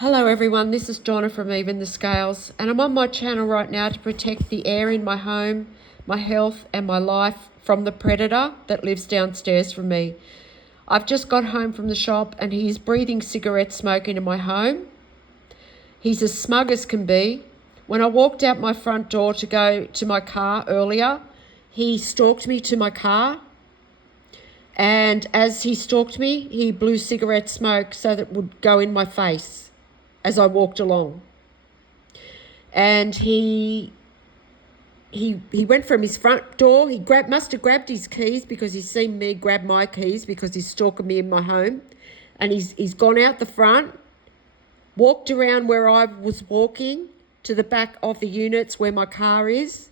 Hello everyone, this is Donna from Even the Scales, and I'm on my channel right now to protect the air in my home, my health and my life from the predator that lives downstairs from me. I've just got home from the shop and he's breathing cigarette smoke into my home. He's as smug as can be. When I walked out my front door to go to my car earlier, he stalked me to my car. And as he stalked me, he blew cigarette smoke so that it would go in my face as I walked along. And he went from his front door. He must have grabbed his keys because he's seen me grab my keys because he's stalking me in my home. And he's gone out the front, walked around where I was walking to the back of the units where my car is,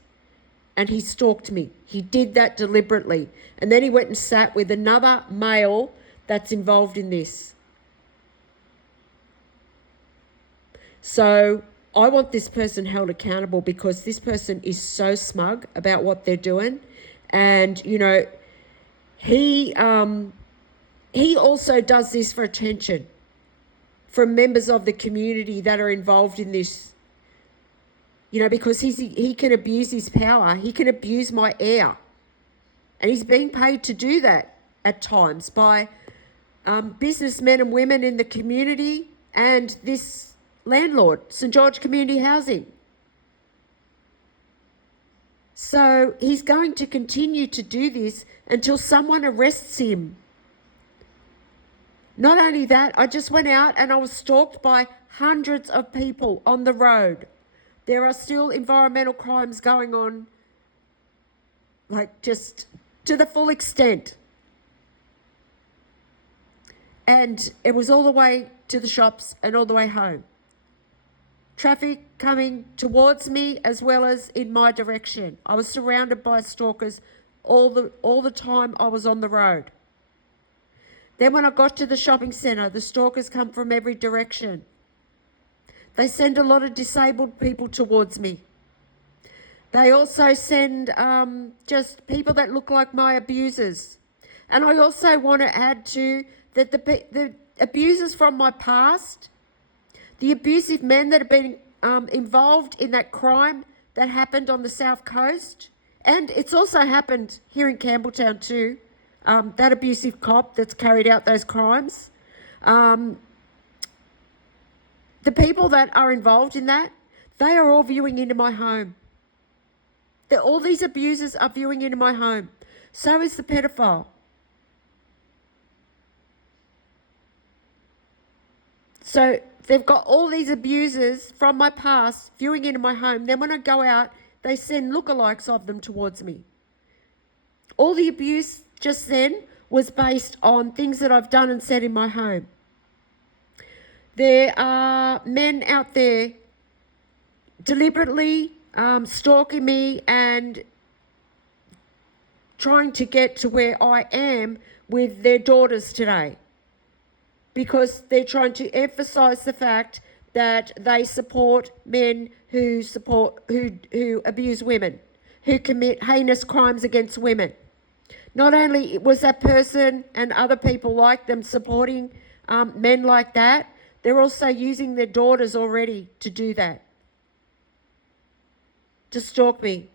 and he stalked me. He did that deliberately. And then he went and sat with another male that's involved in this. So I want this person held accountable because this person is so smug about what they're doing. And, you know, he also does this for attention from members of the community that are involved in this, you know, because he can abuse his power. He can abuse my air. And he's being paid to do that at times by businessmen and women in the community and this landlord, St. George Community Housing. So he's going to continue to do this until someone arrests him. Not only that, I just went out and I was stalked by hundreds of people on the road. There are still environmental crimes going on, like just to the full extent. And it was all the way to the shops and all the way home. Traffic coming towards me as well as in my direction. I was surrounded by stalkers all the time I was on the road. Then when I got to the shopping centre, the stalkers come from every direction. They send a lot of disabled people towards me. They also send just people that look like my abusers. And I also want to add to that the abusers from my past, the abusive men that have been involved in that crime that happened on the South Coast, and it's also happened here in Campbelltown too, that abusive cop that's carried out those crimes. The people that are involved in that, they are all viewing into my home. All these abusers are viewing into my home. So is the pedophile. So they've got all these abusers from my past viewing into my home. Then when I go out, they send lookalikes of them towards me. All the abuse just then was based on things that I've done and said in my home. There are men out there deliberately stalking me and trying to get to where I am with their daughters today, because they're trying to emphasise the fact that they support men who abuse women, who commit heinous crimes against women. Not only was that person and other people like them supporting men like that, they're also using their daughters already to do that, to stalk me.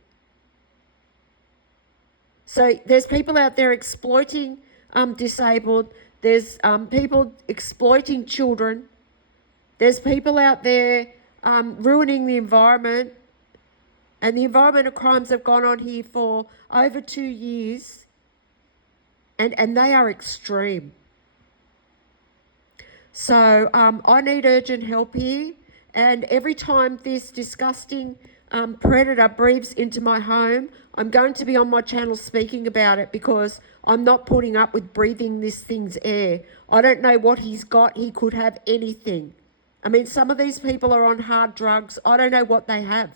So there's people out there exploiting disabled. There's people exploiting children. There's people out there ruining the environment. And the environmental crimes have gone on here for over 2 years. And they are extreme. So I need urgent help here. And every time this disgusting predator breathes into my home, I'm going to be on my channel speaking about it, because I'm not putting up with breathing this thing's air. I don't know what he's got. He could have anything. I mean, some of these people are on hard drugs. I don't know what they have.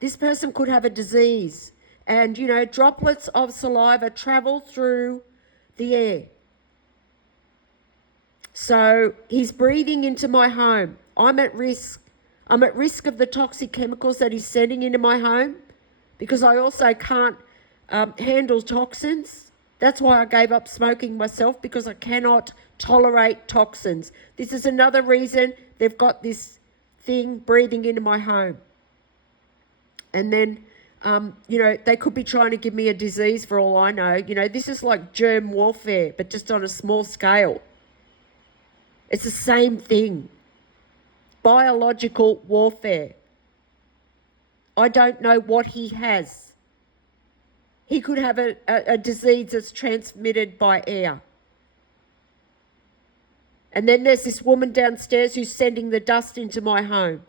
This person could have a disease. And, you know, droplets of saliva travel through the air. So he's breathing into my home. I'm at risk. I'm at risk of the toxic chemicals that he's sending into my home, because I also can't handle toxins. That's why I gave up smoking myself, because I cannot tolerate toxins. This is another reason they've got this thing breathing into my home. And then, they could be trying to give me a disease for all I know. This is like germ warfare, but just on a small scale. It's the same thing. Biological warfare. I don't know what he has. He could have a disease that's transmitted by air. And then there's this woman downstairs who's sending the dust into my home.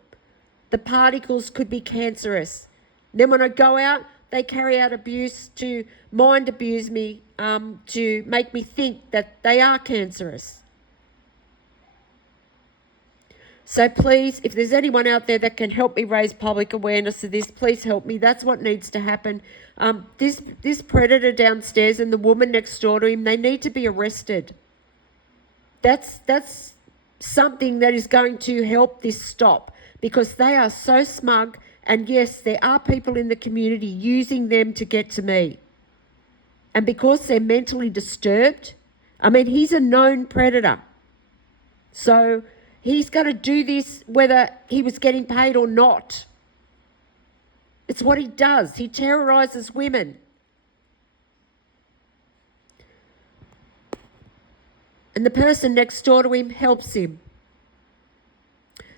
The particles could be cancerous. Then when I go out, they carry out abuse to mind abuse me, to make me think that they are cancerous. So please, if there's anyone out there that can help me raise public awareness of this, please help me. That's what needs to happen. This predator downstairs and the woman next door to him, they need to be arrested. That's something that is going to help this stop, because they are so smug. And yes, there are people in the community using them to get to me. And because they're mentally disturbed, he's a known predator. So he's going to do this whether he was getting paid or not. It's what he does. He terrorizes women. And the person next door to him helps him.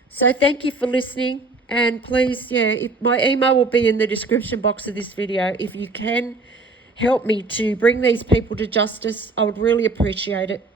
So thank you for listening. And please, my email will be in the description box of this video. If you can help me to bring these people to justice, I would really appreciate it.